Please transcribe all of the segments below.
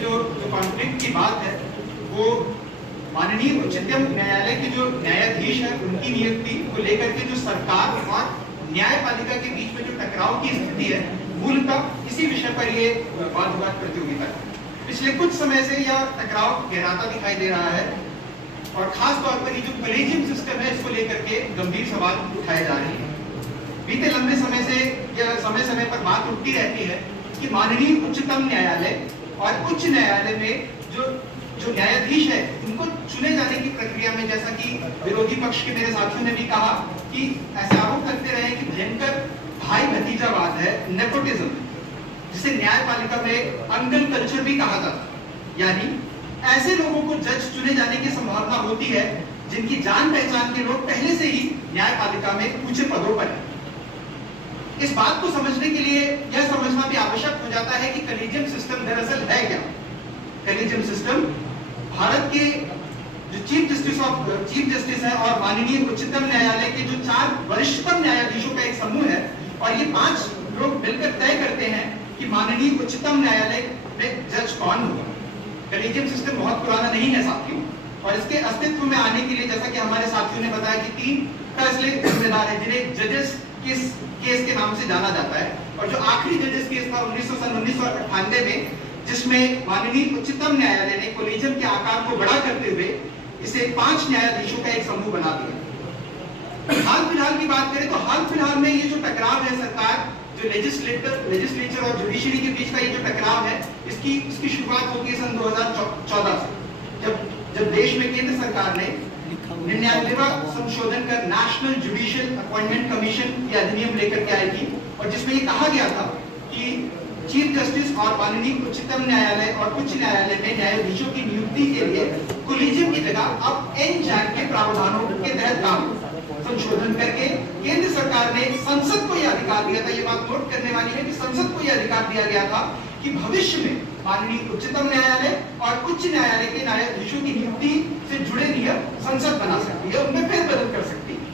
जो कॉन्फ्लिक्ट की बात है वो माननीय उच्चतम न्यायालय के जो न्यायाधीश है उनकी नियुक्ति को लेकर के जो सरकार और न्यायपालिका के बीच में जो टकराव की स्थिति है, मूलतः इसी विषय पर ये वाद विवाद प्रतियोगिता है। पिछले कुछ समय से यह टकराव गहराता दिखाई दे रहा है और खास तौर पर ये जो कॉलेजियम सिस्टम है इसको लेकर के गंभीर सवाल उठाए जा रहे हैं। बीते लंबे समय से यह समय पर बात उठती रहती है कि माननीय उच्चतम न्यायालय और उच्च न्यायालय में जो न्यायाधीश है उनको चुने जाने की प्रक्रिया में, जैसा कि विरोधी पक्ष के मेरे साथियों ने भी कहा कि ऐसे आरोप करते रहे कि भयंकर भाई भतीजावाद है, नेपोटिज्म, जिसे न्यायपालिका में अंगल कल्चर भी कहा जाता है। यानी ऐसे लोगों को जज चुने जाने की संभावना होती है जिनकी जान पहचान के लोग पहले से ही न्यायपालिका में ऊंचे पदों पर हैं। इस बात को समझने के लिए यह समझना भी आवश्यक हो जाता है कि कॉलेजियम सिस्टम दरअसल है क्या। कॉलेजियम सिस्टम भारत के जो चीफ जस्टिस है और माननीय उच्चतम न्यायालय के जो 4 वरिष्ठतम न्यायाधीशों का एक समूह है और ये 5 लोग मिलकर तय करते हैं कि माननीय उच्चतम न्यायालय में जज कौन होगा। कॉलेजियम सिस्टम बहुत पुराना नहीं है साथियों, और इसके अस्तित्व में आने के लिए जैसा कि हमारे साथियों ने बताया कि 3 फैसले जिम्मेदार है जिन्हें जजेस केस के नाम से जाना जाता है। और जो आखिरी जजेस केस था 1998 में, जिसमें माननीय उच्चतम न्यायालय ने कॉलेजियम के आकार को बड़ा करते हुए इसे 5 न्यायाधीशों का एक समूह बना दिया। हाल फिलहाल की बात करें तो हाल फिलहाल में ये जो टकराव है, सरकार जो लेजिस्लेचर और जुडिशरी के बीच का ये जो टकराव है, इसकी शुरुआत होती है सन 2014 से, जब देश में केंद्र सरकार ने 99वां संशोधन कर नेशनल जुडिशियल अपॉइंटमेंट कमीशन की अधिनियम लेकर के आई थी, और जिसमें ये कहा गया था कि चीफ जस्टिस और माननीय उच्चतम न्यायालय और उच्च न्यायालय में न्यायाधीशों की नियुक्ति के लिए कॉलेजियम की जगह अब एनजैक के प्रावधानों के तहत काम संशोधन करके केंद्र सरकार ने संसद को यह अधिकार दिया था। ये बात नोट करने वाली है कि संसद को यह अधिकार दिया गया था कि भविष्य में माननीय उच्चतम न्यायालय और उच्च न्यायालय के न्यायाधीशों की नियुक्ति से जुड़े नियम संसद बना सकती है, उनमें फेरबदल कर सकती है।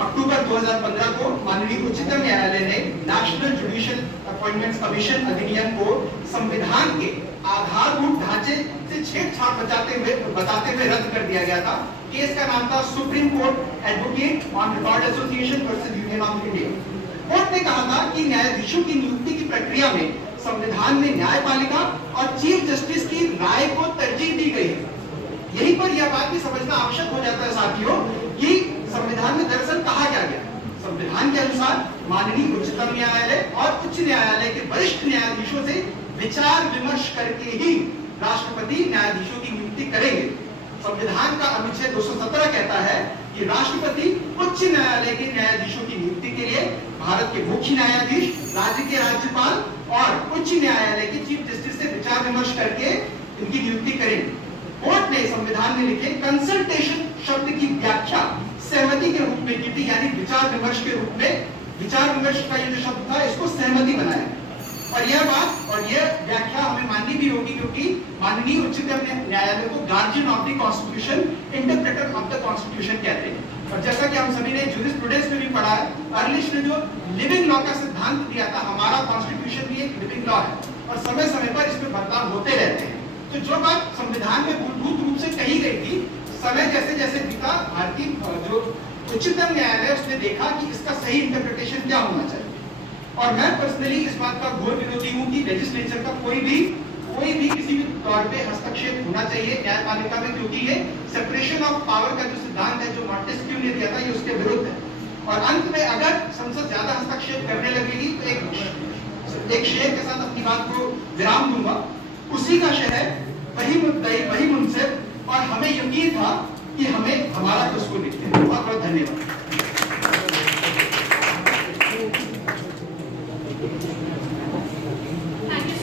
अक्टूबर 2015 को माननीय उच्चतम न्यायालय ने नेशनल जुडिशियल अपॉइंटमेंट्स कमीशन अधिनियम को संविधान के आधारभूत ढांचे से छेड़छाड़ बताते हुए रद्द कर दिया गया था। केस का नाम था supreme court advocate on record association versus union of India. Court ने कहा था कि न्यायाधीशों की नियुक्ति की प्रक्रिया में संविधान में न्यायपालिका और चीफ जस्टिस की राय को तरजीह दी गई है। यहीं पर यह बात भी समझना आवश्यक हो जाता है साथियों कि संविधान में दरअसल कहा क्या गया। संविधान के अनुसार माननीय उच्चतम न्यायालय और उच्च न्यायालय के वरिष्ठ न्यायाधीशों से विचार विमर्श करके ही राष्ट्रपति न्यायाधीशों की नियुक्ति करेंगे। संविधान का अनुच्छेद 217 कहता है कि राष्ट्रपति उच्च न्यायालय के न्यायाधीशों की नियुक्ति के लिए भारत के मुख्य न्यायाधीश, राज्य के राज्यपाल और उच्च न्यायालय के चीफ जस्टिस से विचार विमर्श करके इनकी नियुक्ति करेंगे। कोर्ट ने संविधान में लिखे कंसल्टेशन शब्द की व्याख्या सहमति के रूप में की थी, यानी विचार विमर्श के रूप में। विचार विमर्श का ये जो शब्द था इसको सहमति बनाया, और यह बात और यह व्याख्या हमें माननी भी होगी क्योंकि माननीय उच्चतम न्यायालय को guardian of the constitution, interpreter of the constitution कहते हैं। और जैसा कि हम सभी ने जूरिस्प्रूडेंस में भी पढ़ा है, अर्लिश ने जो लिविंग लॉ का सिद्धांत दिया था, हमारा कॉन्स्टिट्यूशन भी एक लिविंग लॉ है और समय समय पर इसमें बदलाव होते रहते हैं। तो जो बात संविधान में मूलभूत रूप से कही गई थी, समय जैसे जैसे बीता, भारतीय जो उच्चतम न्यायालय उसने देखा कि इसका सही इंटरप्रिटेशन क्या होना चाहिए। और मैं पर्सनली इस बात का घोर विरोधी हूं कि लेजिस्लेचर का कोई भी किसी भी तौर पे हस्तक्षेप होना चाहिए न्यायपालिका में, क्योंकि ये सेपरेशन ऑफ पावर का जो सिद्धांत है जो मॉन्टेस्क्यू ने दिया था, ये उसके विरुद्ध है। और अंत में अगर संसद ज्यादा हस्तक्षेप करने लगेगी तो एक शेर के साथ अपनी बात को विराम दूंगा। उसी का शहर, वही मुद्दई, वही मुनसिफ, और हमें यकीन था कि हमें हमारा कुछ को लिखते हैं।